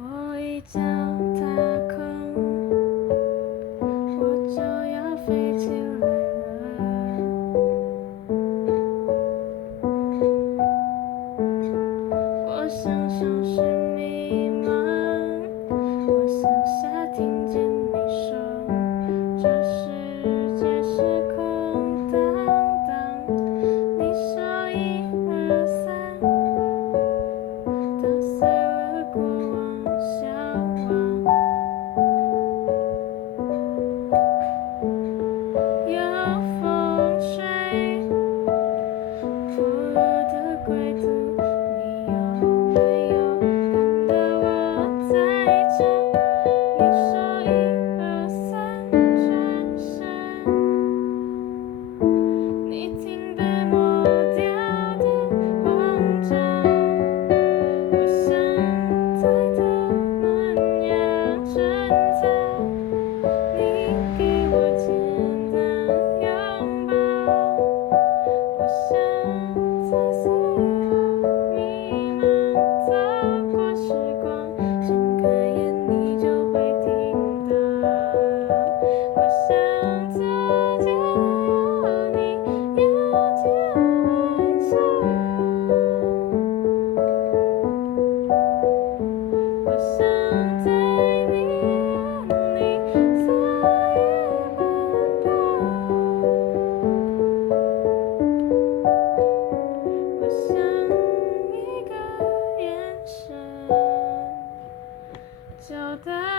我一脚踏空，我就要飞起来了。我想象是迷茫，我想下听见你说，这世界是空荡荡。你说一二三，打碎了过往向往。有风吹破了的归途，你有没有看到我在唱？你说一二三，转身，你听被抹掉的慌张。我想再多暖阳春草，你给我简单拥抱。我想在岁月弥漫走过时光，睁开眼你就会听到。我想左肩有你，右肩没错。我想在你眼里撒野奔跑。我想一个眼神，交代。